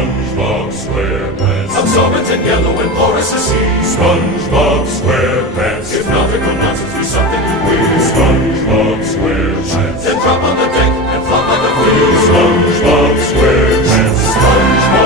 SpongeBob SquarePants. Absorbent and yellow and porous as sea. SpongeBob SquarePants. If nautical nonsense be something you wish, SpongeBob SquarePants. then drop on the deck and flop on the field. SpongeBob SquarePants. SpongeBob